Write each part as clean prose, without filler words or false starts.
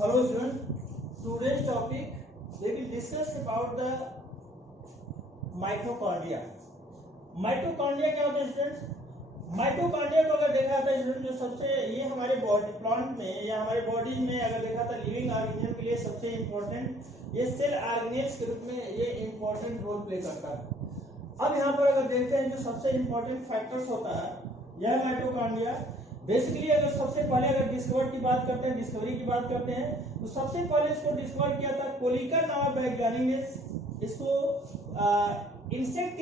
Hello students, today's topic we will discuss about the mitochondria. Mitochondria क्या होता है students? Mitochondria को अगर देखा जाता है स्टूडेंट, जो सबसे ये हमारे बॉडी प्लांट में या हमारे बॉडी में अगर देखा था लिविंग ऑर्गेनिज्म के लिए सबसे इम्पोर्टेंट, ये सेल ऑर्गेनेल्स के रूप में ये इम्पोर्टेंट रोल प्ले करता है। अब यहाँ पर अगर देखते हैं जो सबसे इम्पोर्टेंट फैक्टर्स होता है यह माइटोकॉन्ड्रिया। बेसिकली अगर सबसे पहले अगर डिस्कवर की बात करते हैं, डिस्कवरी की बात करते हैं, तो सबसे पहले इसको डिस्कवर किया था कोलिकर नामक वैज्ञानिक ने। इसको इंसेक्ट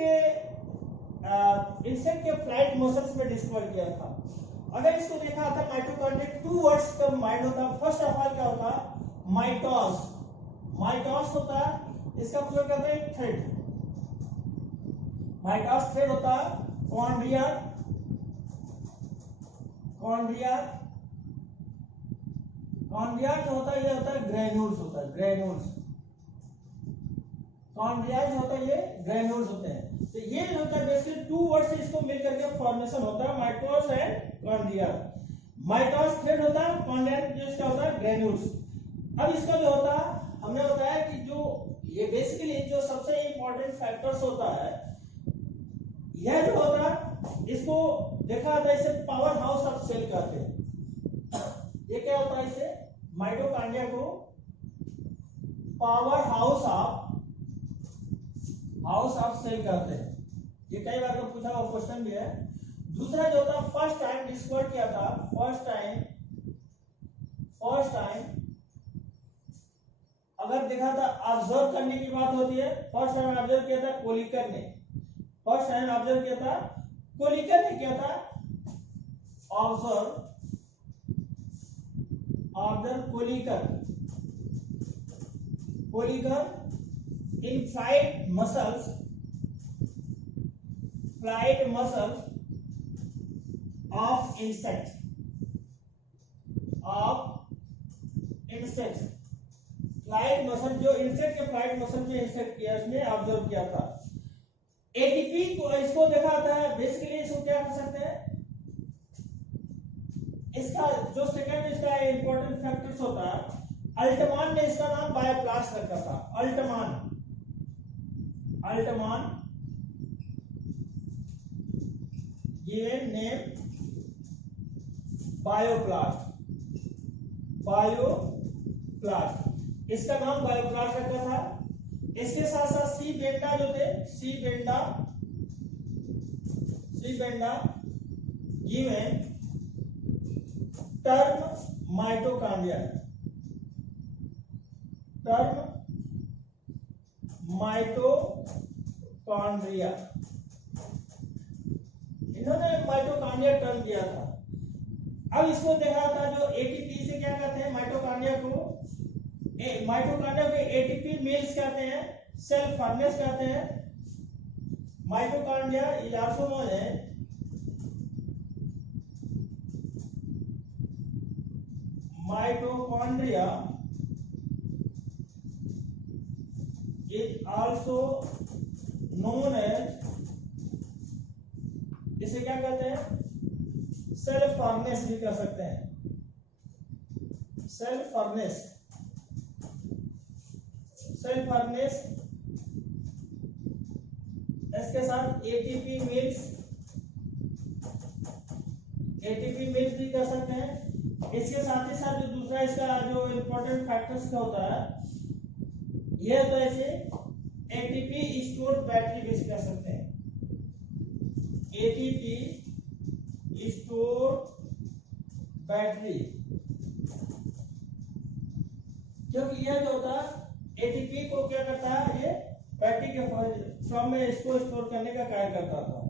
के फ्लाइट मसल्स में डिस्कवर किया था। अगर इसको देखा था माइटोकॉन्ड्रिया, टू वर्ड्स का माइंड होता है। फर्स्ट ऑफ ऑल क्या होता है? माइटोस। माइटोस होता है, इसका मतलब कहते हैं थ्रेड। माइटोस थ्रेड होता है। कॉन्ड्रिया, कॉन्ड्रिया, कॉन्ड्रिया जो होता है ये होता है ग्रेन्यूल्स होता है, ग्रेन्यूल्स। कॉन्ड्रिया जो होता है ये ग्रेन्यूल्स होते हैं। तो ये जो होता है बेसिकली टू वर्ड से इसको मिल करके फॉर्मेशन होता है, माइटोस एंड कॉन्ड्रिया। माइटोस थ्रेड होता है, कॉन्ड्रिया जो इसका होता है ग्रेन्यूल्स। अब इसका जो होता है हमने बताया कि जो ये बेसिकली जो सबसे इंपॉर्टेंट फैक्टर्स होता है, यह जो होता है इसको देखा जाता है इसे पावर हाउस ऑफ सेल कहते हैं। ये क्या होता है? इसे माइटोकॉन्ड्रिया को पावर हाउस ऑफ सेल कहते हैं। ये कई बार का पूछा हुआ क्वेश्चन भी है। दूसरा जो होता है फर्स्ट टाइम डिस्कवर किया था, फर्स्ट टाइम अगर देखा था ऑब्जर्व करने की बात होती है, फर्स्ट टाइम ऑब्जर्व किया था कोलिकर ने। फर्स्ट टाइम ऑब्जर्व किया था कोलिकर ने, किया था observe Kolliker in flight muscles of insect flight muscle, जो इंसेक्ट के फ्लाइट मसल में इंसेक्ट किया, उसने ऑब्जर्व किया था। एटीपी को इसको देखा था। बेसिकली इसको क्या कर सकते हैं, इसका जो सेकंड इसका इंपॉर्टेंट फैक्टर्स होता है, अल्टमान ने इसका नाम बायोप्लास्ट रखा था। अल्टमान ये नेम बायोप्लास्ट, इसका नाम बायोप्लास्ट रखा था। इसके साथ साथ सी बेंडा जो थे, सी बेंडा गिवन टर्म माइटोकॉन्ड्रिया, इन्होंने माइटोकॉन्ड्रिया टर्म दिया था। अब इसको देखा था जो एटीपी से क्या कहते हैं माइटोकॉन्ड्रिया को एटीपी मील्स कहते हैं, सेल फर्नेस कहते हैं। Mitochondria is also known as mitochondria is also known as, इसे क्या कहते हैं? सेल फर्नेस भी कह सकते हैं, सेल फर्नेस। इसके साथ एटीपी मील्स भी कर सकते हैं। इसके साथ ही साथ जो दूसरा इसका जो इंपॉर्टेंट फैक्टर्स का होता है, यह तो ऐसे एटीपी स्टोर बैटरी भी कर सकते हैं। एटीपी स्टोर बैटरी, क्योंकि यह जो होता है एटीपी को क्या करता है, ये बैटरी के फॉर्म में इसको स्टोर करने का कार्य करता था।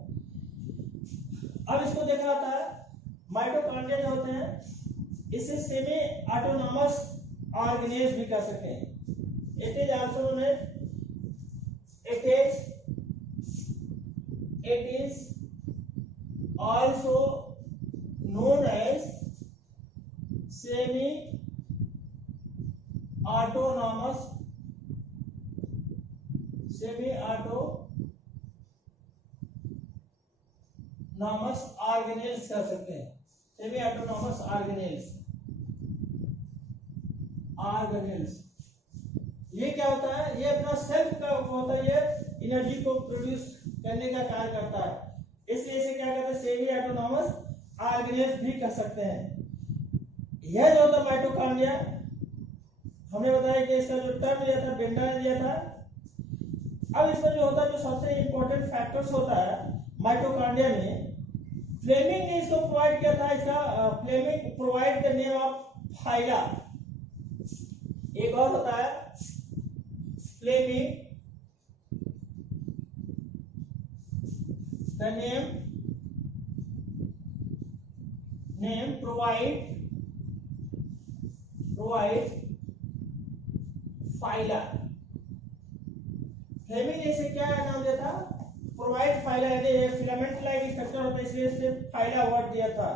अब इसको देखा जाता है माइटोकॉन्ड्रिया जो होते हैं इसे सेमी ऑटोनॉमस ऑर्गेनेल्स भी कह सकते हैं। It is also known as semi autonomous organelles कह सकते हैं, सेमी ऑटोनॉमस ऑर्गेनेल्स। ऑर्गेनेल्स। ये क्या होता है, ये अपना सेल्फ का होता है, ये एनर्जी को प्रोड्यूस करने का कार्य करता है, इसलिए इसे क्या कहते हैं, सेमी ऑटोनॉमस ऑर्गेनेल्स भी कह सकते हैं। यह जो होता है माइटोकॉन्ड्रिया, हमने बताया कि इसका जो टर्म दिया था बेंडा ने दिया था। अब इसमें जो होता है, जो सबसे इंपॉर्टेंट फैक्टर्स होता है माइटोकॉन्ड्रिया में, फ्लेमिंग ने इसको प्रोवाइड किया था, इसका Fleming provide the name of phyla. एक और होता है Fleming the name provide phyla. Fleming ने इसे क्या नाम दिया था, प्रोवाइड फाइला, यानी फिलामेंट लाइक स्ट्रक्चर होता है, इसलिए इसे फाइला वर्ड दिया था।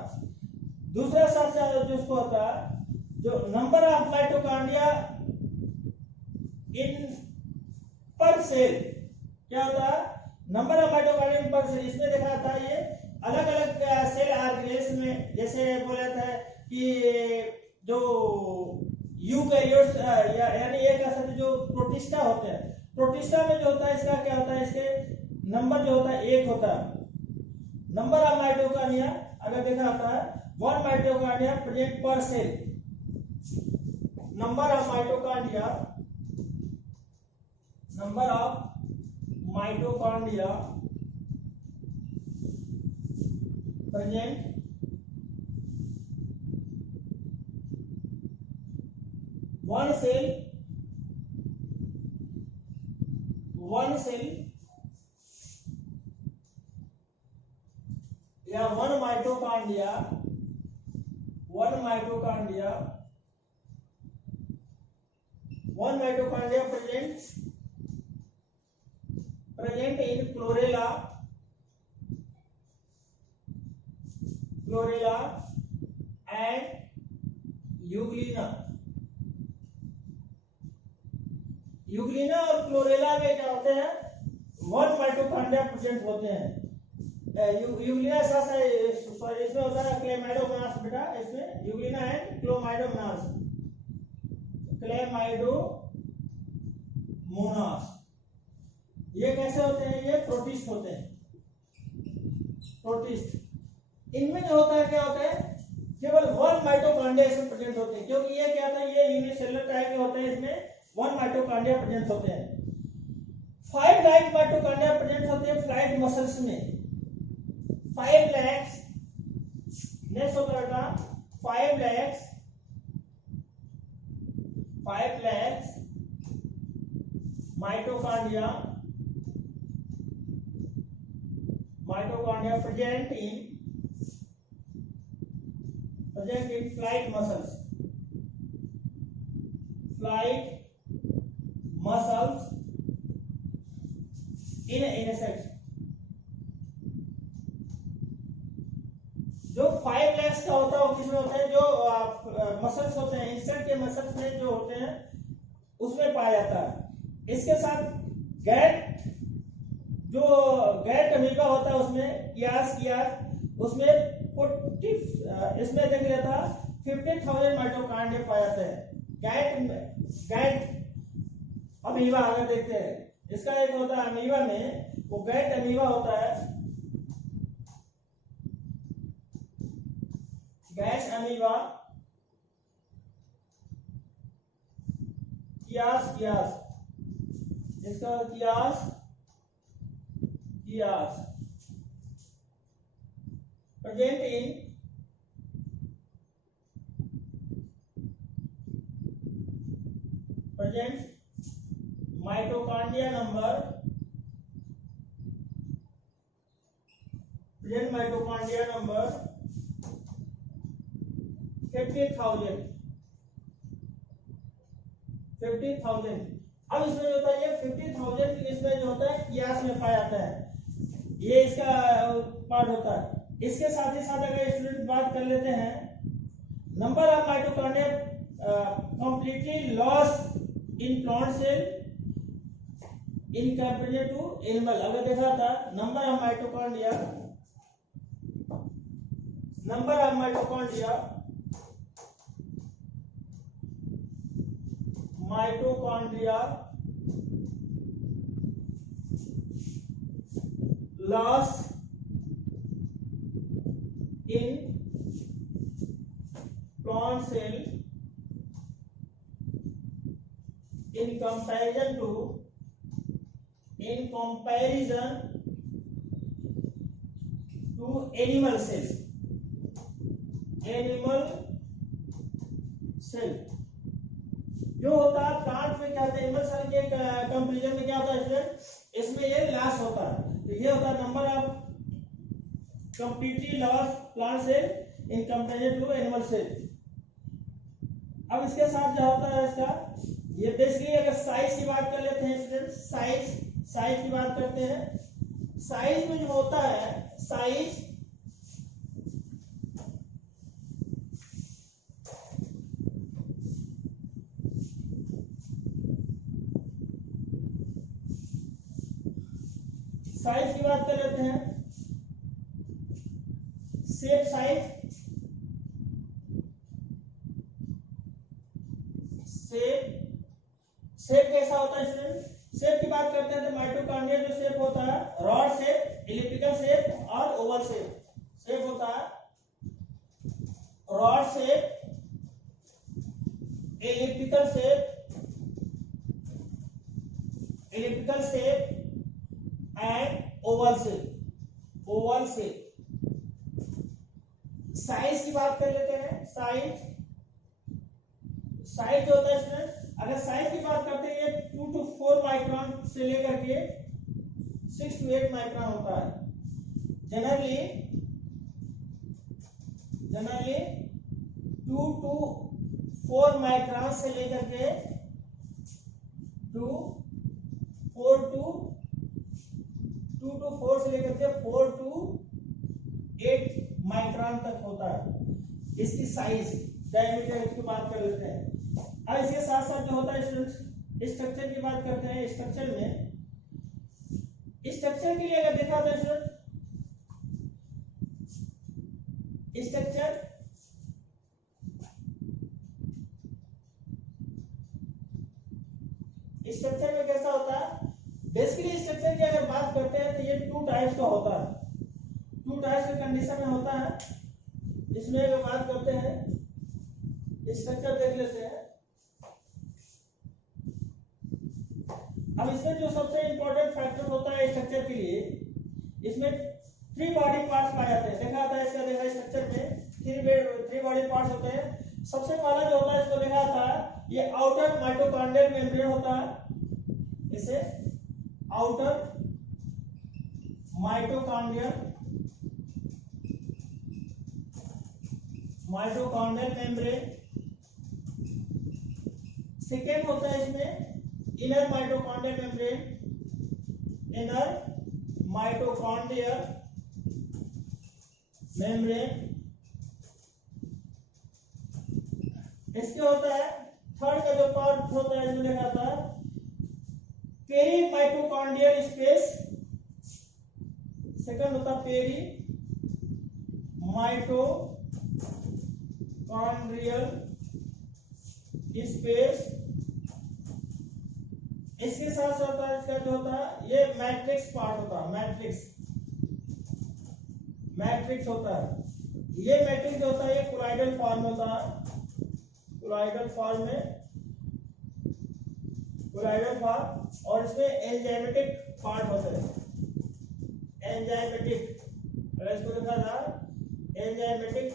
दूसरा सबसे जो उसको होता है, जो नंबर ऑफ माइटोकॉन्ड्रिया इन पर सेल, क्या होता है, नंबर ऑफ माइटोकॉन्ड्रिया इन पर सेल, इसमें देखा था ये अलग अलग सेल ऑर्गेनेल्स में, जैसे बोला था कि जो यूकैरियोट्स यानी एक ऐसे जो प्रोटिस्टा होते हैं, प्रोटिस्टा में जो होता है इसका क्या होता है, इसके नंबर जो होता है 1 होता है। नंबर ऑफ माइटोकॉन्ड्रिया अगर देखा जाता है 1 mitochondria present per cell, number of mitochondria present one cell या one mitochondria present in chlorella and Euglena और क्लोरेला में क्या होते हैं, 1 माइटोकॉन्ड्रिया प्रेजेंट होते हैं। यूग्लिना सॉरी इसमें होता है क्लेमाइडोमोनास, बेटा इसमें यूग्लिना एंड क्लोमाइडोमोनास, ये कैसे होते हैं, ये प्रोटिस्ट होते हैं, प्रोटिस्ट। इनमें जो होता है क्या होता है, केवल 1 माइटोकॉन्ड्रिया इसमें प्रेजेंट होते हैं, क्योंकि ये क्या था, ये यूनिसेलुलर टाइप के होते हैं, इसमें 1 माइटोकॉन्ड्रिया प्रेजेंट होते हैं। 5 लाख माइटोकॉन्ड्रिया प्रेजेंट होते हैं फ्लाइट मसल्स में, 5 lakhs, नेक्स्ट होता है 5 lakhs mitochondria present in flight muscles in insects। जो 5 lakhs का होता है वो किसमें होता है, जो मसल्स होते हैं, इंसेक्ट के मसल्स में जो होते हैं उसमें पाया जाता है। इसके साथ गैट अमीबा होता है, उसमें कियास उसमें 40 इसमें देख लिया था 50,000 माइटोकॉन्ड्रिया पाए जाते हैं। गैट अमीबा अगर देखते हैं, इसका एक होता है अमीबा में, वो गैट अमीबा होता है, गैस अमीबा, कियास इसका कियास present mitochondria number 50,000। अब इसमें जो होता है ये 50,000 इसमें जो होता है कियास में पाया जाता है, ये इसका पार्ट होता है। इसके साथ ही साथ अगर स्टूडेंट बात कर लेते हैं, number of mitochondria completely lost in plant cell in comparison to animal. अगर देखा था number of mitochondria mitochondria loss in plant cell in comparison to animal cell जो होता है प्लांट में क्या होता है एनिमल सेल के कंपैरिजन में क्या होता है स्टूडेंट, इसमें ये लॉस होता है, तो ये होता है number of completely loss plant cell in comparison to animal cell. अब इसके साथ क्या होता है इसका, ये बेसिकली अगर साइज की बात कर लेते हैं स्टूडेंट, साइज की बात करते हैं, साइज में जो होता है साइज की बात कर लेते हैं, शेप शेप कैसा होता है स्टूडेंट, शेप की बात करते हैं तो माइटोकॉन्ड्रिया जो शेप होता है रॉड शेप, एलिप्टिकल शेप और ओवल शेप होता है, rod shape, elliptical shape and Oval shape. Size की बात कर लेते हैं, साइज जो होता है स्टूडेंट, अगर साइज की बात करते हैं ये 2 to 4 माइक्रोन से लेकर के 6 to 8 माइक्रोन होता है। जनरली 2 to 4 माइक्रोन से लेकर के 2 to 4 से लेकर के 4 to 8 माइक्रोन तक होता है इसकी साइज, डायमीटर की बात कर लेते हैं। अब इसके साथ साथ जो होता है स्टूडेंट्स स्ट्रक्चर की बात करते हैं, स्ट्रक्चर के लिए अगर देखा तो स्ट्रक्चर में कैसा होता है, बेसिकली स्ट्रक्चर की अगर बात करते हैं तो ये 2 टाइप्स का होता है, 2 टाइप्स के कंडीशन में होता है। इसमें अगर बात करते हैं स्ट्रक्चर देख लेते हैं। अब इसमें जो सबसे इंपॉर्टेंट फैक्टर होता है स्ट्रक्चर के लिए, इसमें 3 बॉडी पार्ट्स पाए जाते हैं, देखा था इसका, देखा स्ट्रक्चर में 3 बॉडी पार्ट्स होते हैं। सबसे पहला जो होता है इसको देखा था, ये आउटर माइटोकॉन्ड्रियल मेम्ब्रेन होता है, इसे आउटर माइटोकॉन्ड्रियल मेम्ब्रेन। सेकेंड होता है इसमें इनर माइटोकॉन्ड्रियल मेम्ब्रेन। इसके होता है थर्ड का जो पार्ट होता है इसमें देखा था पेरी माइटोकॉन्ड्रियल स्पेस। सेकंड होता है पेरी माइटोकॉन्ड्रियल स्पेस। इसके साथ साथ होता है इसका जो होता है ये मैट्रिक्स पार्ट होता है, मैट्रिक्स होता है। ये मैट्रिक्स जो होता है ये कोलाइडल फॉर्म होता है, कोलाइडल फॉर्म, और इसमें एंजाइमेटिक पार्ट होता है, एंजाइमेटिक, अगर इसको देखा था एंजाइमेटिक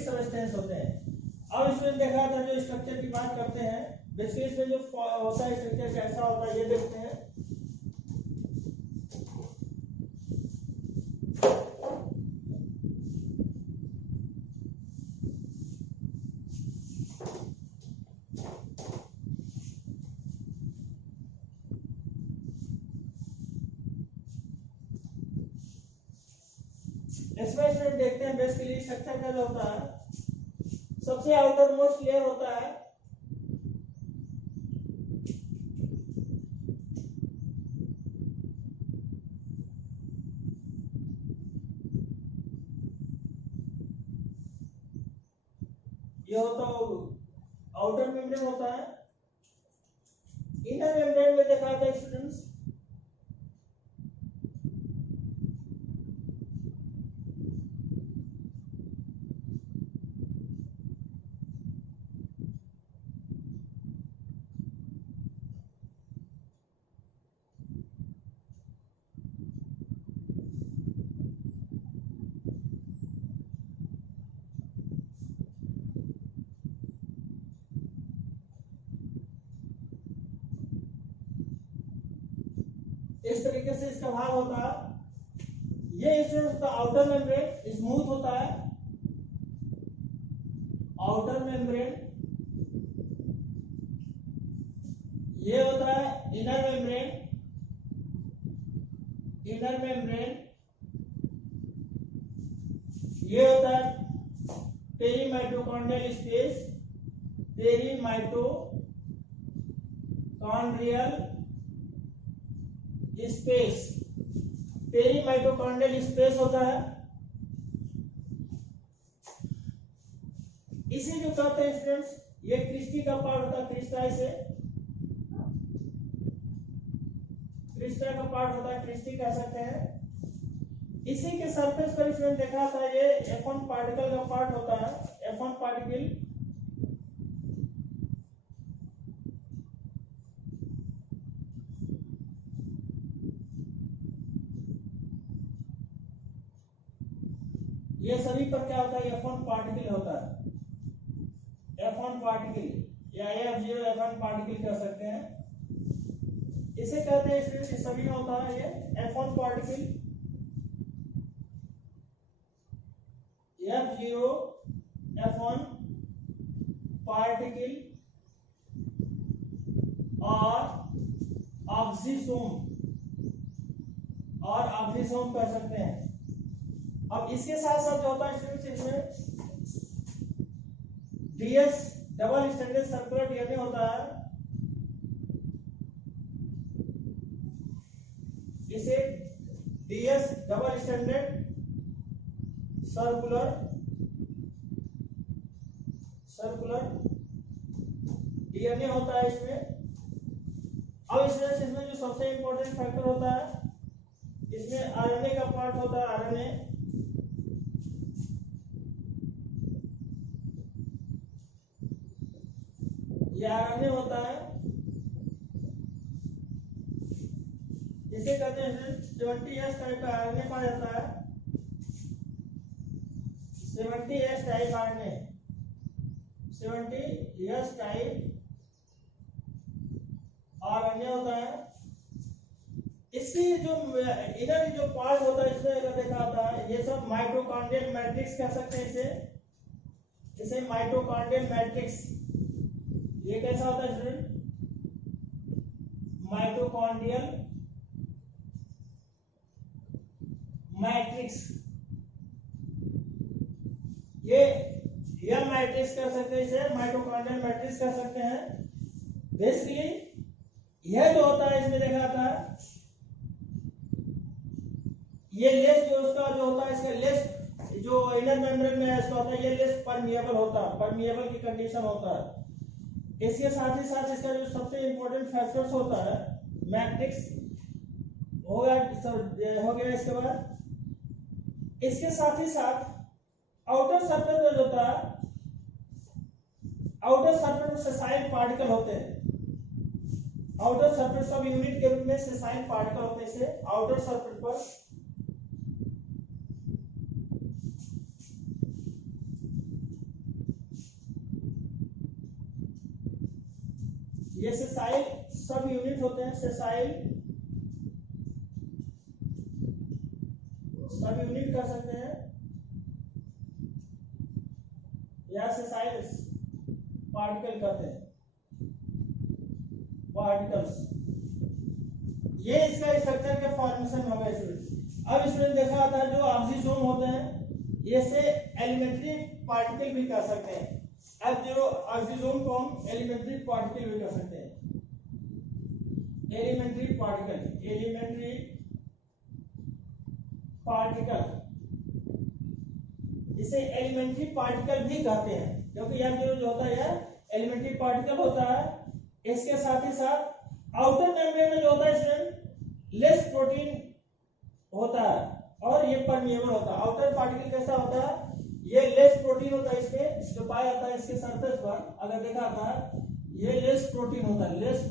सब्सटेंस होते हैं। अब इसमें देखा था जो स्ट्रक्चर की बात करते हैं, बेसिकली इसमें जो होता है स्ट्रक्चर कैसा होता है ये देखते हैं। इसमें देखते हैं बेसिकली स्ट्रक्चर का जो होता है, सबसे आउटर मोस्ट लेयर होता है ये होता आउटर मेम्ब्रेन होता है। इनर मेम्ब्रेन में देखा था स्टूडेंट्स, इस तरीके से इसका भाग होता है। ये स्टूडेंट्स का आउटर मेम्ब्रेन स्मूथ होता है, आउटर मेम्ब्रेन। ये होता है इनर मेम्ब्रेन, इनर मेम्ब्रेन। ये होता है पेरीमाइटोकॉन्ड्रियल स्पेस, पेरीमाइटोकॉन्ड्रियल स्पेस, पेरीमाइटोकॉन्ड्रियल स्पेस होता है। इसे जो कहते हैं स्टूडेंट्स, ये क्रिस्टी का पार्ट होता है, क्रिस्टा से क्रिस्टा का पार्ट होता है, क्रिस्टी कह सकते हैं। इसी के सरफेस पर इसमें देखा था ये F1 पार्टिकल का पार्ट होता है, F1 पार्टिकल। ये सभी पर क्या होता है, F1 पार्टिकल होता है, F1 पार्टिकल या F0 F1 पार्टिकल कह सकते हैं। इसे कहते हैं स्टूडेंट, सभी में होता है ये F1 particle, F0 F1 particle और ऑक्सीसोम कह सकते हैं। अब इसके साथ साथ जो होता है स्टूडेंट्स, इसमें DS double standard circular DNA होता है। इसे DS double standard circular DNA होता है इसमें। अब इसमें जो सबसे इंपॉर्टेंट फैक्टर होता है, इसमें आरएनए का पार्ट होता है, आरएनए। ये आरएनए होता है, इसे कहते हैं 70S टाइप का आरएनए पाया जाता है, 70S type RNA, 70S type RNA होता है। इसकी जो इधर जो पार्ट होता है, इसमें अगर देखा होता है, ये सब माइटोकॉन्ड्रियल मैट्रिक्स कह सकते हैं इसे माइटोकॉन्ड्रियल मैट्रिक्स। ये कैसा होता है स्टूडेंट, माइटोकॉन्ड्रियल मैट्रिक्स। ये मैट्रिक्स कह सकते हैं, इसे माइटोकॉन्ड्रियल मैट्रिक्स कह सकते हैं। बेसिकली यह जो होता है, इसमें देखा था ये लेस जो उसका जो होता है, इसका लेस जो इनर मेम्ब्रेन में इसका होता है, ये लेस परमिएबल होता है, परमिएबल की कंडीशन होता है। इसके साथ ही साथ इसका जो सबसे इंपॉर्टेंट फैक्टर्स होता है, मैट्रिक्स हो गया। इसके बाद इसके साथ ही साथ आउटर सरफेस जो होता है, आउटर सरफेस में सेसाइल पार्टिकल होते हैं। आउटर सरफेस सब यूनिट के रूप में सेसाइल पार्टिकल होते हैं। इसे आउटर सरफेस पर ये सेसाइल सब यूनिट होते हैं, सेसाइल सब यूनिट कर सकते हैं या सेसाइल पार्टिकल कहते हैं, पार्टिकल्स। ये इसका स्ट्रक्चर के फॉर्मेशन होगा इसमें। अब इसमें देखा था जो ऑक्सीसोम होते हैं, ये से एलिमेंट्री पार्टिकल भी कह सकते हैं। अब जो ऑक्सीसोम को हम एलिमेंट्री पार्टिकल भी कह सकते हैं, एलिमेंट्री पार्टिकल, एलिमेंट्री पार्टिकल, इसे एलिमेंट्री पार्टिकल भी कहते हैं। क्योंकि यहाँ जो होता है यह एलिमेंट्री पार्टिकल होता है। इसके साथ ही साथ आउटर मेम्ब्रेन में जो होता है इसमें लेस प्रोटीन होता है और ये परमिएबल होता है। आउटर पार्टिकल कैसा होता है, ये लेस प्रोटीन होता है, इसमें जो पाया जाता है इसके सरफेस पर अगर देखा जाता है ये लेस प्रोटीन होता है, लेस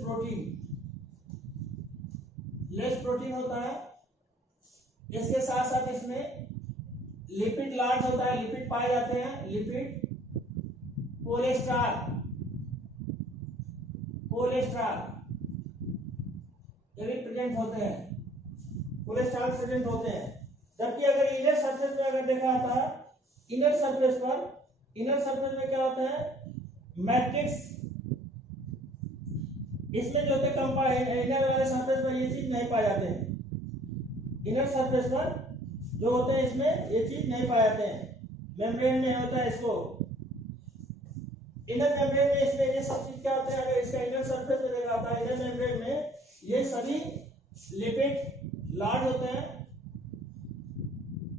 प्रोटीन होता है। इसके साथ साथ इसमें लिपिड लार्ज होता है, लिपिड पाए जाते हैं, लिपिड कोलेस्ट्रॉल ये भी प्रेजेंट होते हैं, कोलेस्ट्रॉल प्रेजेंट होते हैं। जबकि अगर इनर सरफेस में अगर देखा जाता है, इनर सरफेस में क्या होता है, मैट्रिक्स, इसमें जो होते कंपाउंड इनर वाले सरफेस पर ये चीज नहीं पाए जाते हैं। इनर सरफेस पर जो होते हैं इसमें ये चीज नहीं पाए जाते हैं, मेम्ब्रेन में होता है। इसको इनर मेम्ब्रेन में इसमें ये सब चीज क्या होते हैं, अगर इसका इनर सरफेस में देखा जाता है इनर मेम्ब्रेन में ये सभी लिपिड लार्ज होते हैं,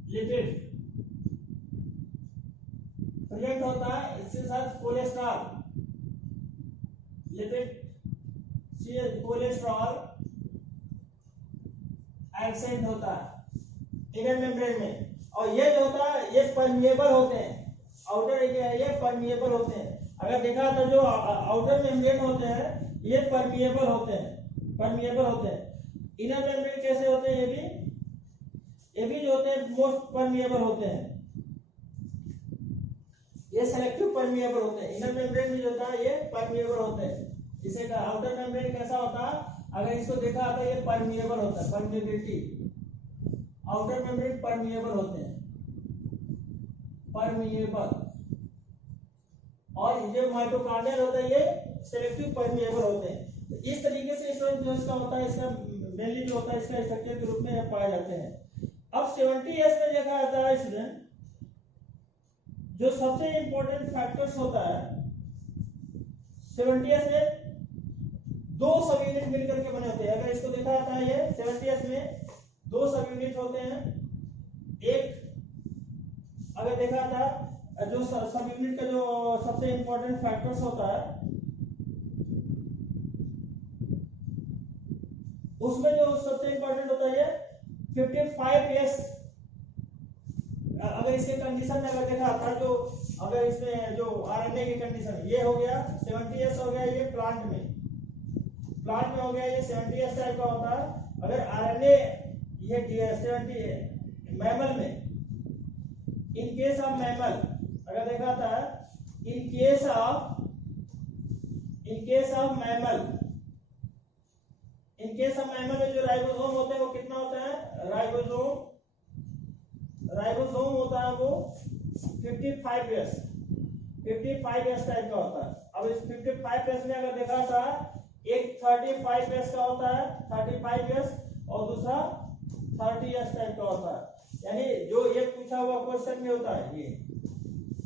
लिपिड प्रेजेंट होता है। इसके साथ कोलेस्ट्रॉल, लिपिड कोलेस्ट्रॉल एब्सेंट होता है इनर मेम्ब्रेन में। और ये जो होता है ये परमिएबल होते हैं, आउटर एरिया ये परमिएबल होते हैं। अगर देखा तो जो आउटर मेम्ब्रेन होते हैं ये परमिएबल होते हैं, इनर मेम्ब्रेन कैसे होते हैं, ये भी जो होते हैं मोस्ट परमिएबल होते हैं, ये सेलेक्टिव परमिएबल होते हैं। इनर मेम्ब्रेन में जो होता है ये परमिएबल होते हैं। इसे का आउटर मेम्ब्रेन कैसा होता है, अगर इसको देखा जाता है ये परमिएबल होता है, परमिएबिलिटी, आउटर मेम्ब्रेन परमिएबल होते हैं, परमिएबल। और जो माइटोकॉन्ड्रिया होता है ये सेलेक्टिव परमिएबल होते हैं। तो इस तरीके से जो इसका होता है, इसका मेनली जो होता है इसका स्ट्रक्चर के रूप में पाए जाते हैं। अब 70s में देखा जाता है स्टूडेंट, जो सबसे इंपॉर्टेंट फैक्टर्स होता है 70s में दो सब यूनिट मिलकर के बने होते हैं। अगर इसको देखा जाता है ये 70s में दो सब यूनिट होते हैं। एक अगर देखा जाता है जो सब यूनिट का जो सबसे इंपॉर्टेंट फैक्टर्स होता है उसमें जो सबसे इंपॉर्टेंट होता है 55s। अगर इसके कंडीशन में अगर देखा जाता है जो अगर इसमें जो आरएनए की कंडीशन ये हो गया 70s हो गया, ये प्लांट में हो गया ये 70s टाइप का होता है। अगर आरएनए ये 70 मैमल में, इन केस ऑफ मैमल अगर देखा जाता है, इन केस ऑफ मैमल में जो राइबोसोम होते हैं वो कितना होता है, राइबोसोम होता है वो 55s टाइप का होता है। अब इस 55s में अगर देखा था एक 35s का होता है, 35s, और दूसरा 30s टाइप का होता है। यानी जो ये पूछा हुआ क्वेश्चन में होता है, ये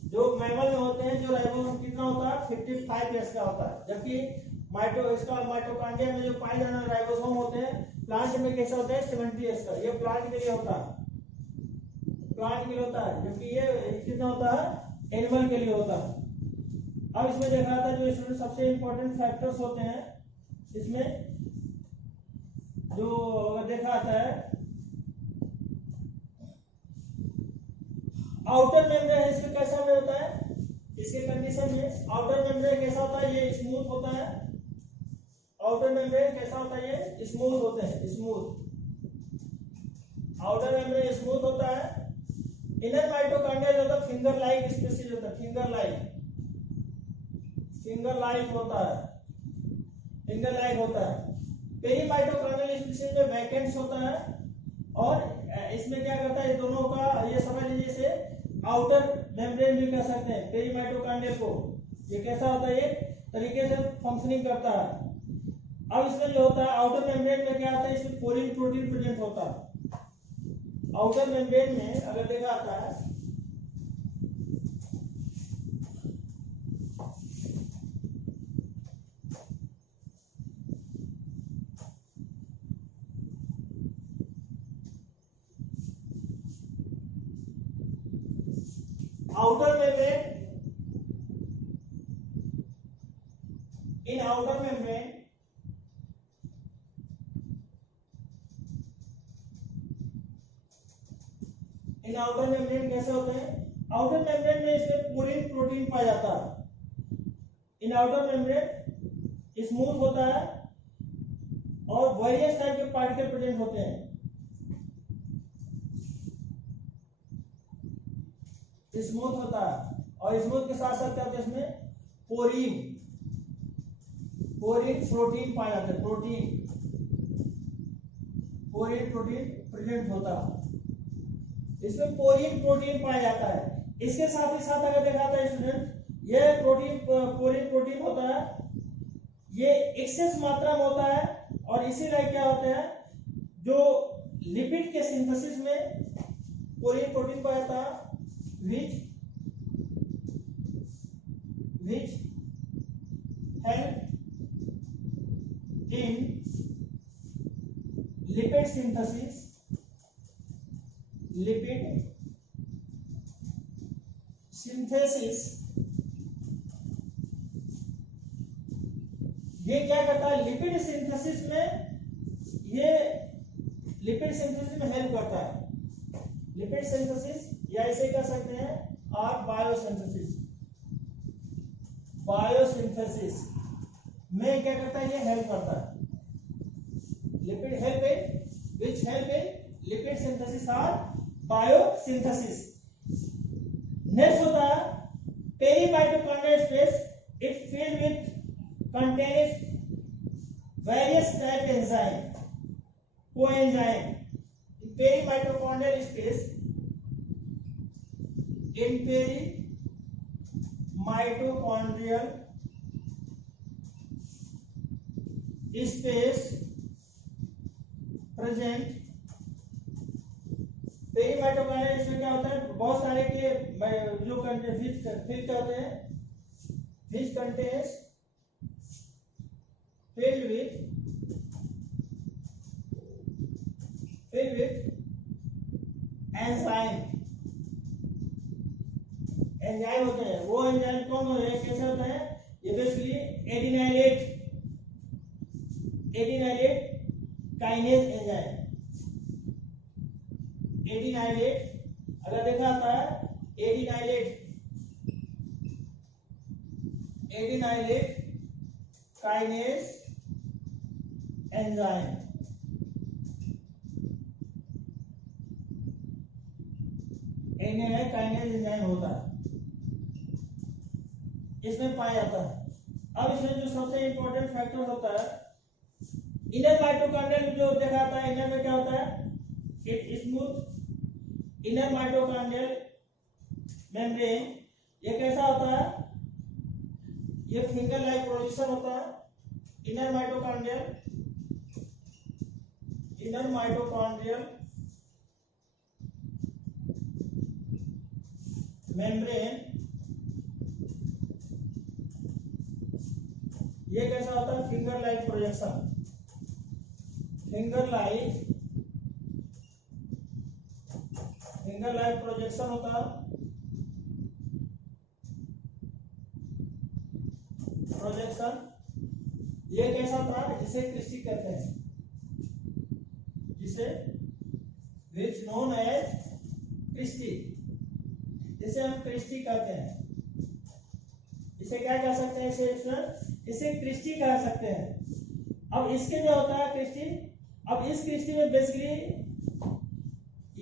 जो मैमल में होते हैं जो राइबोसोम कितना होता है 55s का होता है। जबकि माइटोकॉन्ड्रिया में जो पाए जाने वाले राइबोसोम होते हैं प्लांट में कैसा होता है 70s का। ये प्लांट के लिए होता है, जबकि ये कितना होता है एनिमल के लिए होता है। अब इसमें देखा था जो इसमें सबसे इंपॉर्टेंट फैक्टर्स होते हैं, इसमें जो अगर देखा आता है आउटर मेम्ब्रेन इसके कैसा में होता है, इसके कंडीशन में आउटर मेम्ब्रेन कैसा होता है, ये स्मूथ होता है। आउटर मेम्ब्रेन कैसा होता है, ये स्मूथ होते हैं, आउटर मेम्ब्रेन स्मूथ होता है। इनर माइटोकॉन्ड्रिया जो होता है फिंगर लाइक स्पेसीज होता है, फिंगर लाइक होता है। पेरी माइटोकॉन्ड्रियल स्पेसीज में वैकेंट्स होता है। और इसमें क्या करता है, ये दोनों का ये समझ लीजिए से आउटर मेम्ब्रेन भी कह सकते हैं पेरी माइटोकॉन्ड्रियल को। ये कैसा होता है, एक तरीके से फंक्शनिंग करता है। अब इसमें जो होता है आउटर मेम्ब्रेन में क्या आता है, इसमें पोलिन प्रोटीन प्रेजेंट होता है। आउटर मेम्ब्रेन में अगर देखा आता है आउटर मेम्ब्रेन आउटर मेम्ब्रेन कैसे होते हैं? आउटर मेम्ब्रेन में इसमें पूरी प्रोटीन पाया जाता है। इन आउटर मेम्ब्रेन स्मूथ होता है और वेरियस टाइप के पार्टिकल प्रेजेंट होते हैं। स्मूथ होता है और स्मूथ के साथ साथ क्या होता है इसमें पोरीन प्रोटीन पाया जाता है। पोरीन प्रोटीन प्रेजेंट होता है, इसमें पोरीन प्रोटीन पाया जाता है। इसके साथ ही साथ अगर देखा था स्टूडेंट, ये पोरीन प्रोटीन होता है, ये एक्सेस मात्रा में होता है और इसीलिए क्या होता है, जो लिपिड के सिंथेसिस में पोरीन प्रोटीन पाया जाता है, which help in lipid synthesis ये क्या करता है लिपिड सिंथेसिस में हेल्प करता है। लिपिड सिंथेसिस या इसे कह सकते हैं और बायोसिंथेसिस में क्या करता है, ये हेल्प करता है। Lipid help in lipid synthesis और बायोसिंथेसिस। नेक्स्ट होता है perimitochondrial space, it filled with contains various type enzyme coenzyme. Perimitochondrial space, in perimitochondrial space present। Perimitochondrial space क्या होता है, बहुत सारे के जो कंटेंट्स क्या होते हैं, which contains filled with enzyme होते हैं। वो एंजाइम कौन होते हैं, कैसे होते हैं, ये basically adenylate kinase enzyme. Adenylate अगर देखा था adenylate kinase enzyme. Kinase enzyme होता है, इसमें पाया जाता है। अब इसमें जो सबसे इंपॉर्टेंट फैक्टर होता है इनर माइटोकॉन्ड्रियल, जो देखा था इनर में क्या होता है, it smooth inner mitochondrial membrane. ये कैसा होता है, ये फिंगर लाइक प्रोजेक्शन होता है। इनर माइटोकॉन्ड्रियल मेम्ब्रेन ये कैसा होता है, फिंगर लाइक प्रोजेक्शन होता है। ये कैसा था, जिसे क्रिस्टी कहते हैं, which known as क्रिस्टी, जिसे हम क्रिस्टी कहते हैं। इसे क्या कह सकते हैं, इसे क्रिस्टी कह सकते हैं। अब इसके जो होता है क्रिस्टी, अब इस क्रिस्टी में बेसिकली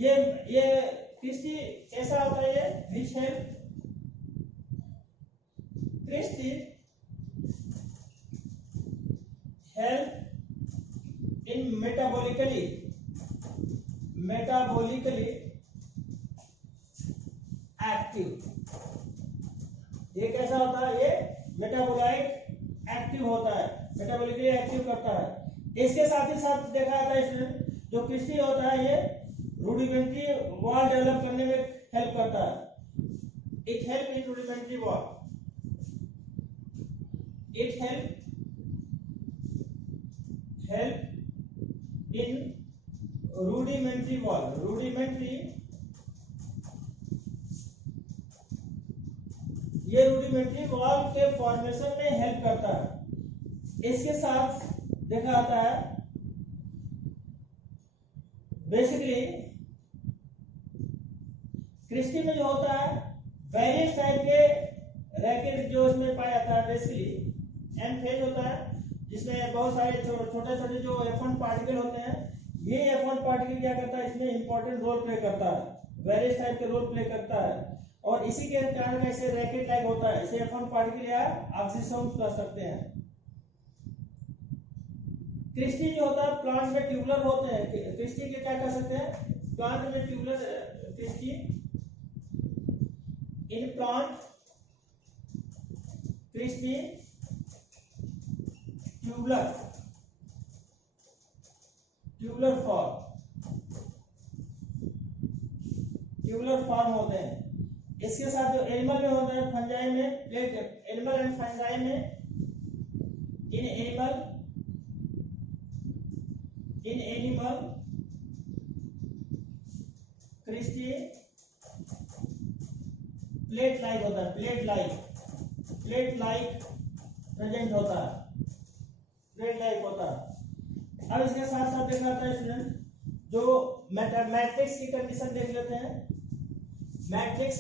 ये क्रिस्टी ऐसा होता है, ये which help cristae help in metabolically active। ये कैसा होता है, ये मेटाबोलाइट एक्टिव होता है, मेटाबॉलिकली एक्टिव करता है। इसके साथ ही साथ देखा जाता है इसमें जो क्रिस्टी होता है, ये रूडिमेंट्री वॉल डेवलप करने में हेल्प करता है। It help in rudimentary wall, ये रूडिमेंट्री वॉल के फॉर्मेशन में हेल्प करता है। इसके साथ देखा जाता है बेसिकली क्रिस्टी में जो होता है वेरियस टाइप के रैकेट जो इसमें पाया जाता है। बेसिकली एन फेज होता है जिसमें बहुत सारे छोटे छोटे जो F1 पार्टिकल होते हैं। ये F1 पार्टिकल क्या करता है, इसमें इंपॉर्टेंट रोल प्ले करता है, वेरियस टाइप के रोल प्ले करता है और इसी के कारण ऐसे रैकेट लाइक होता है। इसे F1 पार्टिकल या ऑक्सीसोम्स कह सकते हैं। क्रिस्टी जो होता है प्लांट में ट्यूबुलर होते हैं। क्रिस्टी के क्या कह सकते हैं, प्लांट में tubular cristae in plant cristae tubular form होते हैं। इसके साथ जो एनिमल में होता है फंजाई में एनिमल एंड फंजाई में in animal cristae plate like होता है, प्लेट लाइक प्रेजेंट होता है, प्लेट लाइक होता है। अब इसके साथ साथ देखा जाता है स्टूडेंट जो मैट्रिक्स की कंडीशन देख लेते हैं। मैट्रिक्स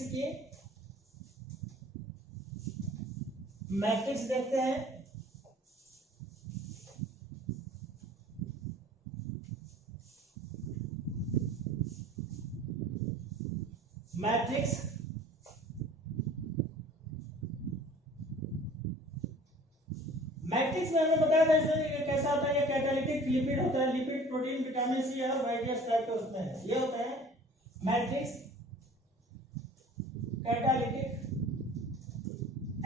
देखते हैं। मैट्रिक्स में हमें बताया था इसमें कैसा होता है। ये कैटालिटिक लिपिड होता है, लिपिड प्रोटीन विटामिन सी और वेरियस टाइप के उसमें है। ये होता है मैट्रिक्स। कैटालिटिक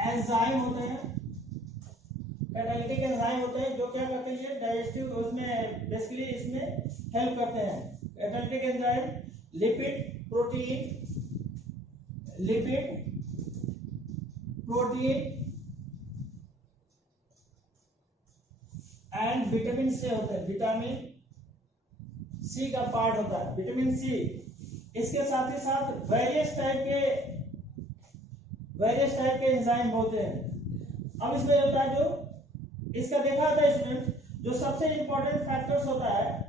एंजाइम होते हैं, जो क्या करते हैं डाइजेस्टिव उसमें बेसिकली इसमें हेल्प करते हैं। Catalytic enzyme lipid protein and vitamin C होता है, विटामिन सी का पार्ट होता है, विटामिन सी। इसके साथ ही साथ वेरियस टाइप के एंजाइम होते हैं। अब इसमें होता है जो इसका देखा था स्टूडेंट, जो सबसे इंपॉर्टेंट फैक्टर्स होता है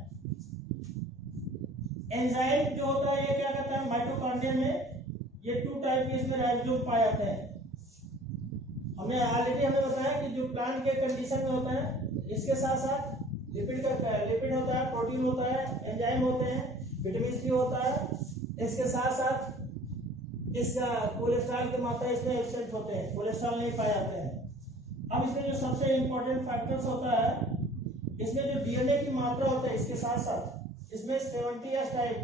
एंजाइम जो होता है, ये क्या करता है माइटोकॉन्ड्रिया में ये 2 टाइप के इसमें राइबोसोम पाए जाते हैं। हमें बताया कि जो प्लांट के कंडीशन में होता है, इसके साथ साथ लिपिड होता है, प्रोटीन होता है, एंजाइम होते हैं, विटामिन सी होता है। इसके साथ साथ इसका कोलेस्ट्रॉल की मात्रा इसमें एब्सेंट होते हैं, कोलेस्ट्रॉल नहीं पाए जाते हैं। अब इसमें जो सबसे इंपॉर्टेंट फैक्टर्स होता है, इसमें जो डीएनए की मात्रा होता है, इसके साथ साथ इसमें 70S टाइप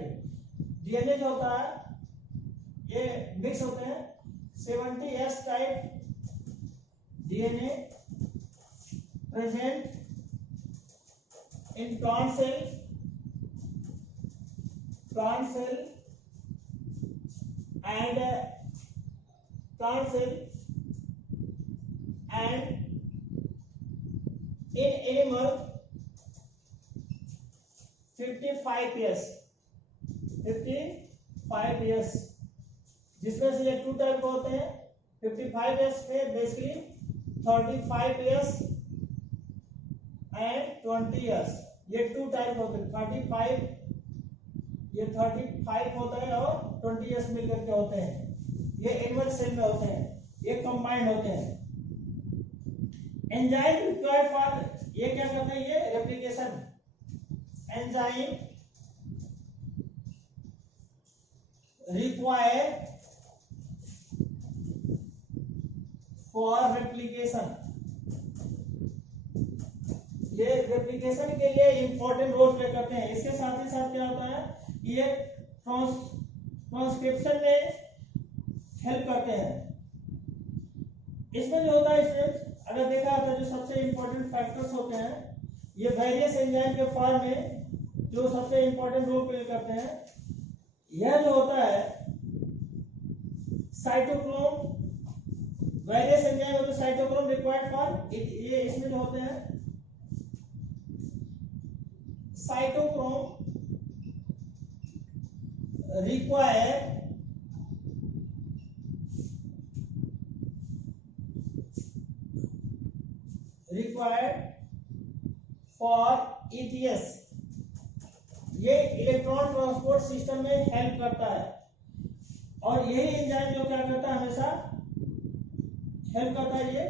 डीएनए जो होता है ये मिक्स होते हैं। 70S type DNA present in plant cell and in animal 55 years, जिसमें से ये 2 टाइप होते हैं। 55 years पे बेसिकली 35 years and 20 years, ये 2 टाइप होते हैं। 35 होता है और 20 years मिलकर के होते हैं। ये एनिमल सेल में होते हैं, ये कंबाइंड होते हैं। एंजाइम रिक्वायर्ड फॉर, ये क्या करते हैं, ये replication. Enzyme required for replication, ये रेप्लिकेशन के लिए इंपॉर्टेंट रोल प्ले करते हैं। इसके साथ ही साथ क्या होता है, ये ट्रांसक्रिप्शन में हेल्प करते हैं। इसमें जो होता है स्टूडेंट, अगर देखा जाता है जो सबसे इंपॉर्टेंट फैक्टर्स होते हैं, ये वेरियस एंजाइम के फॉर्म में जो सबसे इंपॉर्टेंट रोल प्ले करते हैं। यह जो होता है साइटोक्रोम, वेरियस एंजाइम होते हैं साइटोक्रोम रिक्वायर्ड फॉर, ये इसमें जो होते हैं साइटोक्रोम रिक्वायर्ड फॉर ईटीएस, ये इलेक्ट्रॉन ट्रांसपोर्ट सिस्टम में हेल्प करता है। और यही एंजाइम जो क्या करता है, हमेशा हेल्प करता है, ये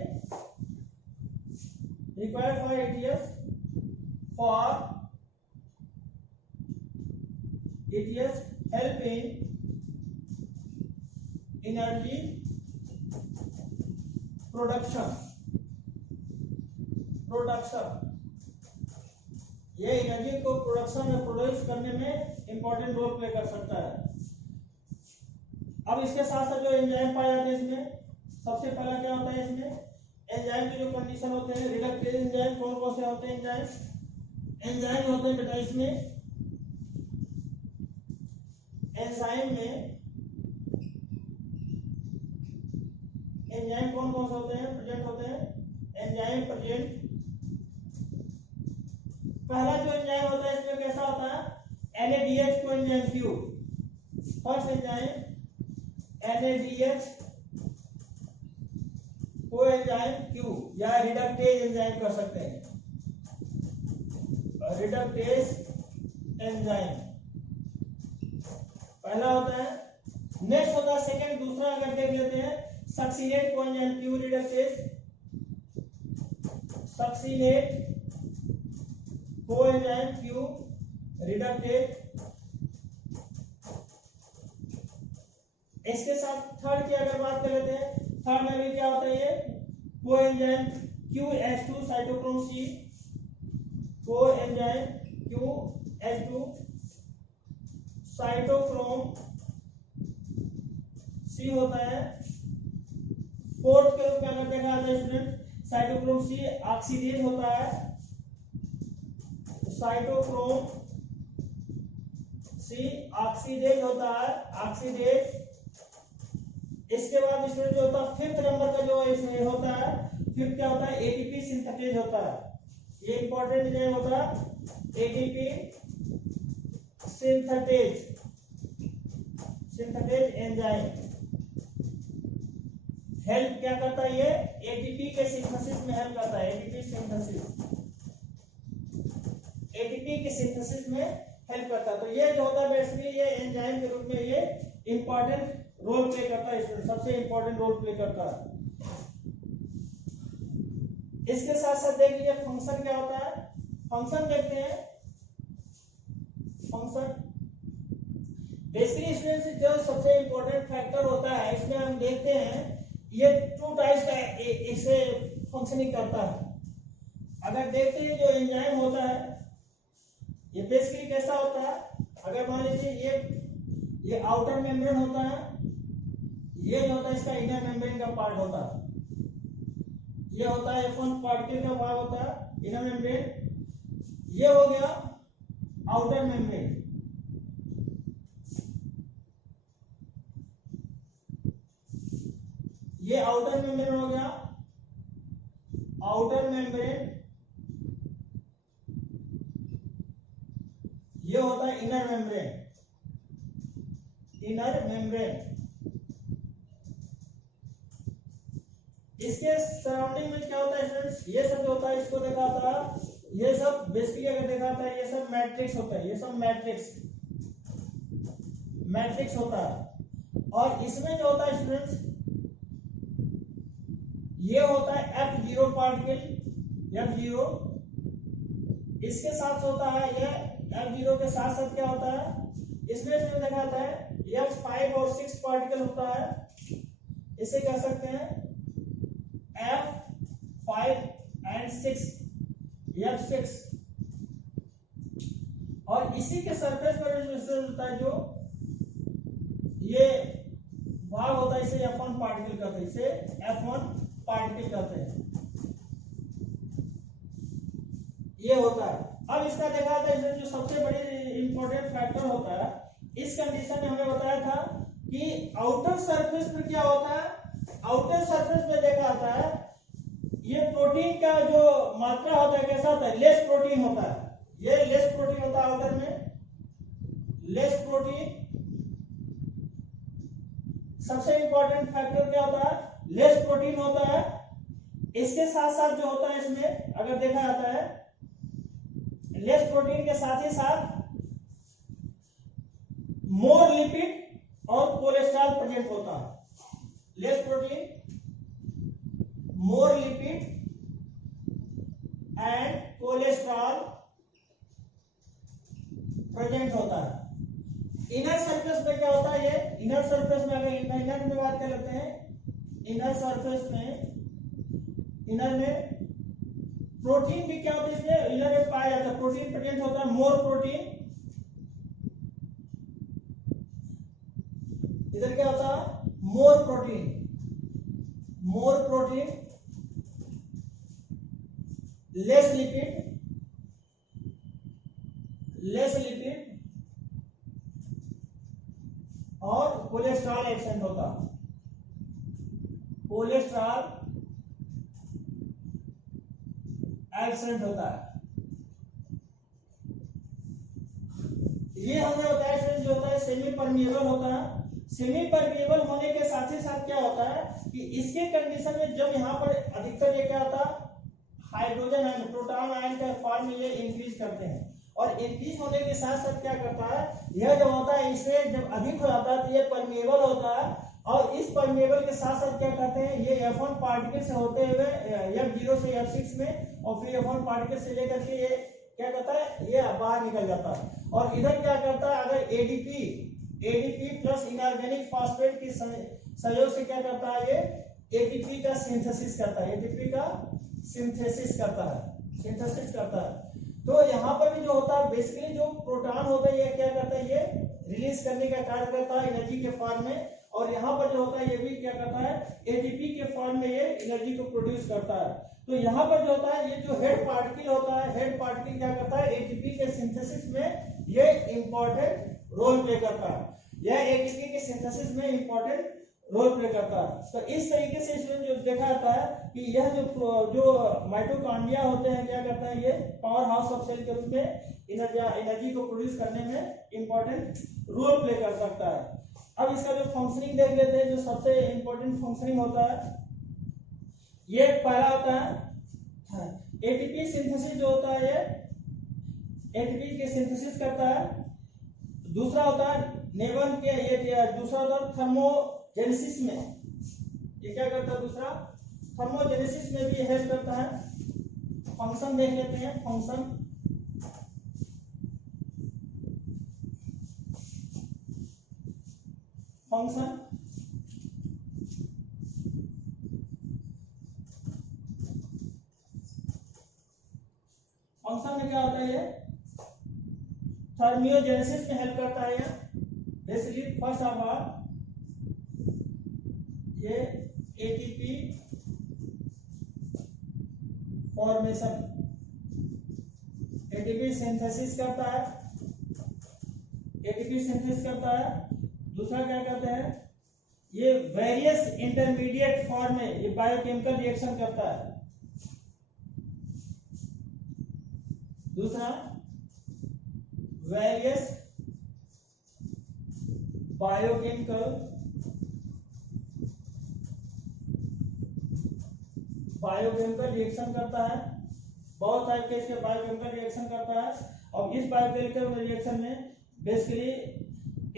required for ETS, for ETS help in energy production, ये एनर्जी को प्रोडक्शन में प्रोड्यूस करने में इंपॉर्टेंट रोल प्ले कर सकता है। अब इसके साथ साथ जो एंजाइम पाए जाते हैं इसमें, सबसे पहला क्या होता है इसमें, एंजाइम के जो कंडीशन होते हैं, रिडक्टेज एंजाइम कौन कौन से होते हैं, एंजाइम होते हैं बेटा इसमें, एंजाइम में एंजाइम कौन कौन से होते हैं, प्रेजेंट होते हैं एंजाइम प्रेजेंट। पहला जो एंजाइम होता है इसमें कैसा होता है, NADH coenzyme Q, first enzyme NADH coenzyme Q या रिडक्टेज एंजाइम कर सकते हैं, रिडक्टेज एंजाइम पहला होता है। नेक्स्ट होता है सेकंड, दूसरा अगर देख लेते हैं, succinate coenzyme Q reductase, succinate coenzyme Q reductase. इसके साथ थर्ड की अगर बात कर लेते हैं, थर्ड में भी क्या होता है, ये coenzyme QH2 cytochrome C, coenzyme QH2 cytochrome C होता है। फोर्थ के रूप में अगर देखा जाता है स्टूडेंट, साइटोक्रोम C ऑक्सीडेज होता है, साइटोक्रोम C ऑक्सीडेज होता है, ऑक्सीडेज। इसके बाद इसमें जो होता है फिफ्थ नंबर का जो इसमें होता है, फिफ्थ क्या होता है, एटीपी सिंथेटेज होता है, ये इंपॉर्टेंट एंजाइम होता है, ATP synthetase, synthetase enzyme help क्या करता है, ये एटीपी के सिंथेसिस में हेल्प करता है, एटीपी सिंथेसिस, एटीपी के सिंथेसिस में हेल्प करता है। तो ये जो होता है बेसिकली ये एंजाइम के रूप में ये इंपॉर्टेंट रोल प्ले करता है, इसमें सबसे इंपॉर्टेंट रोल प्ले करता है। इसके साथ साथ देख लीजिए फंक्शन क्या होता है, फंक्शन देखते हैं। फंक्शन बेसिकली स्टूडेंट्स जो सबसे इंपॉर्टेंट फैक्टर होता है, इसमें हम देखते हैं ये टू टाइप्स का इसे फंक्शनिंग करता है। अगर देखते हैं जो एंजाइम होता है ये बेसिकली कैसा होता है, अगर मान लीजिए ये आउटर मेम्ब्रेन होता है, ये जो होता है इसका इनर मेम्ब्रेन का पार्ट होता है, ये होता है F1 पार्टिकल का भाग होता है इनर मेम्ब्रेन, ये हो गया आउटर मेम्ब्रेन। ये आउटर मेम्ब्रेन हो गया, आउटर मेम्ब्रेन। ये होता है इनर मेम्ब्रेन, इनर मेम्ब्रेन। इसके सराउंडिंग में क्या होता है स्टूडेंट्स, ये सब जो होता है इसको देखा था, ये सब बेसिकली अगर देखा था ये सब मैट्रिक्स होता है, ये सब मैट्रिक्स होता है। और इसमें जो होता है स्टूडेंट्स ये होता है F0 पार्टिकल, F0। इसके साथ होता है ये F0 के साथ साथ क्या होता है, इसमें जो देखा था F5 और 6 पार्टिकल होता है, इसे कह सकते हैं F5 and 6, F6। और इसी के सरफेस पर जो होता है, जो ये भाग होता है, इसे F1 पार्टिकल कहते हैं, इसे F1 पार्टिकल कहते हैं, ये होता है। अब इसका देखा था इसमें जो सबसे बड़ी इंपॉर्टेंट फैक्टर होता है, इस कंडीशन में हमें बताया था कि आउटर सरफेस पर क्या होता है, आउटर सरफेस पे देखा आता है ये प्रोटीन का जो मात्रा होता है कैसा होता है, लेस प्रोटीन होता है, ये लेस प्रोटीन होता है आउटर में, लेस प्रोटीन। सबसे इंपॉर्टेंट फैक्टर क्या होता है, लेस प्रोटीन होता है। इसके साथ साथ जो होता है इसमें अगर देखा जाता है लेस प्रोटीन के साथ ही साथ मोर लिपिड और कोलेस्ट्रॉल प्रेजेंट होता है। Less protein, more lipid and cholesterol present होता है। इनर सरफेस में क्या होता है, ये इनर सरफेस में अगर इनर में बात कर लेते हैं, इनर सरफेस में, इनर में प्रोटीन भी क्या होता है, इसमें इनर में पाया जाता है, प्रोटीन प्रेजेंट होता है, मोर प्रोटीन। इधर क्या होता है, more protein, more protein, less lipid, less lipid और कोलेस्ट्रॉल एब्सेंट होता है, कोलेस्ट्रॉल एब्सेंट होता है। ये हमने बताया जो होता है सेमी परमिएबल होता है। सेमी परमिएबल होने के साथ ही साथ क्या होता है कि इसके कंडीशन में जब यहाँ पर अधिकतर ये क्या होता है, हाइड्रोजन आयन, प्रोटॉन आयन का फॉर्म में ये इंक्रीज करते हैं, और इंक्रीज होने के साथ साथ क्या करता है, यह जो होता है इससे जब अधिक हो जाता है तो ये परमिएबल होता है, और इस परमिएबल के साथ साथ क्या कहते हैं, ये F1 पार्टिकल से होते हुए F0 से F6 में, और फिर F1 पार्टिकल से लेकर के ये क्या करता है, ये बाहर निकल जाता है। और इधर क्या करता है, अगर एडीपी प्लस इनऑर्गेनिक फॉस्फेट की सहयोग से क्या करता है, ये एटीपी का सिंथेसिस करता है, एटीपी का सिंथेसिस करता है, सिंथेसिस करता है। तो यहाँ पर भी जो होता है बेसिकली जो प्रोटॉन होता है ये क्या करता है, ये रिलीज करने का कार्य करता है एनर्जी के फॉर्म में, और यहाँ पर जो होता है ये भी क्या करता है, एटीपी के फॉर्म में ये एनर्जी को प्रोड्यूस करता है। तो यहाँ पर जो होता है, ये जो हेड पार्टिकल होता है, हेड पार्टिकल क्या करता है, एटीपी के सिंथेसिस में ये इंपॉर्टेंट रोल प्ले करता है, यह एटीपी के सिंथेसिस में इंपॉर्टेंट रोल प्ले करता है। तो इस तरीके से इसमें जो देखा जाता है कि यह जो माइटोकॉन्ड्रिया होते हैं क्या करता है, ये पावर हाउस ऑफ सेल के रूप में एनर्जी को प्रोड्यूस करने में इंपॉर्टेंट रोल प्ले कर सकता है। अब इसका जो फंक्शनिंग देख लेते हैं, जो सबसे इंपॉर्टेंट फंक्शनिंग होता है, ये पहला होता है एटीपी सिंथेसिस, जो होता है ये एटीपी के सिंथेसिस करता है। दूसरा होता है नेवन के, ये दूसरा होता है थर्मोजेनेसिस में, ये क्या करता है, दूसरा थर्मोजेनेसिस में भी हेल्प करता है। फंक्शन देख लेते हैं, फंक्शन फंक्शन फंक्शन में क्या होता है, ये थर्मियोजेनेसिस में हेल्प करता है। बेसिकली फर्स्ट ऑफ ऑल ये एटीपी फॉर्मेशन, एटीपी सिंथेसिस करता है, एटीपी सिंथेसिस करता है। दूसरा क्या कहते हैं, ये वेरियस इंटरमीडिएट फॉर्म में ये बायोकेमिकल रिएक्शन करता है। दूसरा वेरियस बायोकेमिकल रिएक्शन करता है, बहुत टाइप के इसके बायोकेमिकल रिएक्शन करता है। और इस बायोकेमिकल रिएक्शन में बेसिकली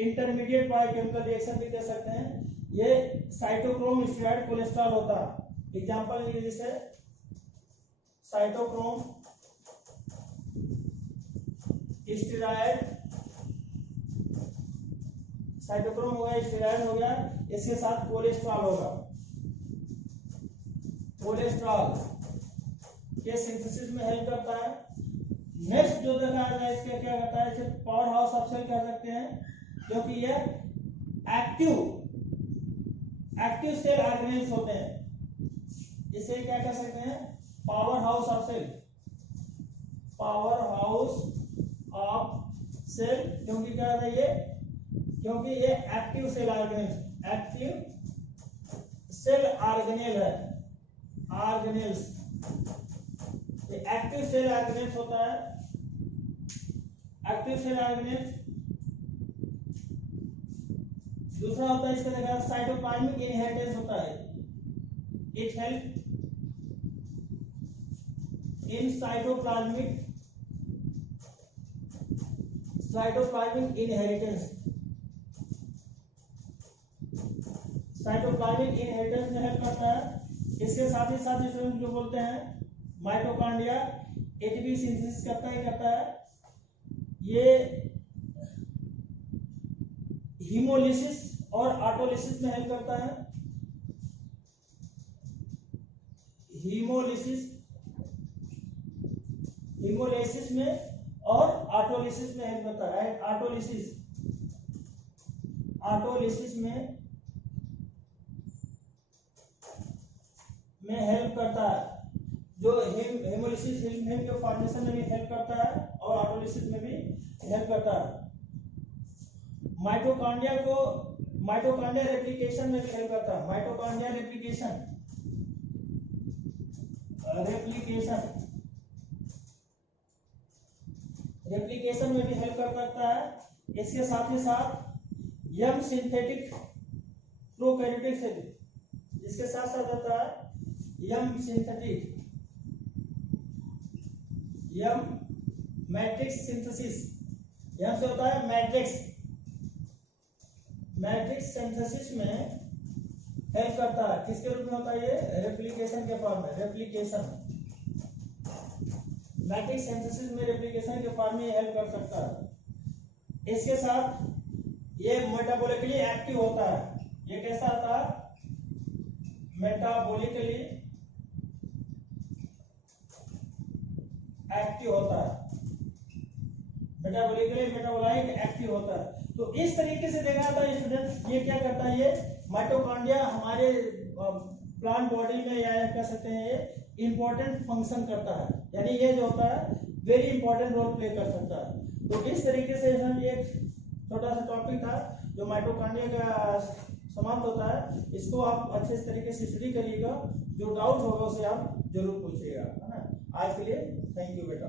इंटरमीडिएट बायोकेमिकल रिएक्शन भी कह सकते हैं। ये साइटोक्रोम स्टेरॉयड कोलेस्ट्रॉल होता है, एग्जांपल लीजिए जैसे साइटोक्रोम स्टेरॉयड, साइटोक्रोम हो गया, स्टेरॉयड हो गया, इसके साथ कोलेस्ट्रॉल होगा, कोलेस्ट्रॉल के सिंथेसिस में हेल्प करता है। नेक्स्ट जो देखा जाए इसके क्या करता है, इसे पावर हाउस ऑफ सेल कह सकते हैं, क्योंकि ये एक्टिव सेल ऑर्गेनेल्स होते हैं। इसे क्या कह सकते हैं, power house of cell, power house of cell, क्योंकि क्या है ये, क्योंकि ये active cell organelle, active cell organelle है, ऑर्गेनेल्स, ये एक्टिव सेल ऑर्गेनेल्स होता है, एक्टिव सेल ऑर्गेनेल्स। दूसरा होता है इसका देखा साइटोप्लाज्मिक इनहेरिटेंस होता है, it help in cytoplasmic cytoplasmic inheritance, cytoplasmic inheritance में हेल्प करता है। इसके साथ ही साथ जिसे हम जो बोलते हैं माइटोकॉन्ड्रिया एटीपी सिंथेसिस करता है। ये हीमोलिसिस और ऑटोलिसिस में हेल्प करता है। हीमोलिसिस में और ऑटोलिसिस में हेल्प करता है। ऑटोलिसिस में हेल्प करता है। जो हेमोलिसिस हिम के फॉर्मेशन में भी हेल्प करता है और ऑटोलिसिस में भी हेल्प करता है। माइटोकॉन्ड्रिया रेप्लिकेशन में भी हेल्प करता है। माइटोकॉन्ड्रिया रेप्लिकेशन में भी हेल्प कर सकता है। इसके साथ ही साथ यम सिंथेटिक प्रोकैरियोटिक सेल, इसके साथ साथ होता है यम मैट्रिक्स सिंथेसिस। यम से होता है मैट्रिक्स सिंथेसिस में हेल्प करता है। किसके रूप में होता है ये? रेप्लिकेशन के फॉर्म में। मैट्रिक्स सिंथेसिस में रेप्लिकेशन के फॉर्म में हेल्प कर सकता है। इसके साथ ये मेटाबॉलिकली एक्टिव होता है। ये कैसा होता है? मेटाबॉलिकली एक्टिव होता है। मेटाबोलाइट एक्टिव होता है। तो इस तरीके से देखा था स्टूडेंट्स, ये क्या करता है? ये माइटोकॉन्ड्रिया हमारे प्लांट बॉडी में या कह सकते हैं ये इंपॉर्टेंट फंक्शन करता है, यानी ये जो होता है वेरी इंपॉर्टेंट रोल प्ले कर सकता है। तो इस तरीके से हम एक छोटा सा टॉपिक था जो माइटोकॉन्ड्रिया का समाप्त होता है। इसको आप अच्छे तरीके से स्टडी करिएगा, जो डाउट होगा उसे आप जरूर पूछिएगा, है ना। आज के लिए थैंक यू बेटा।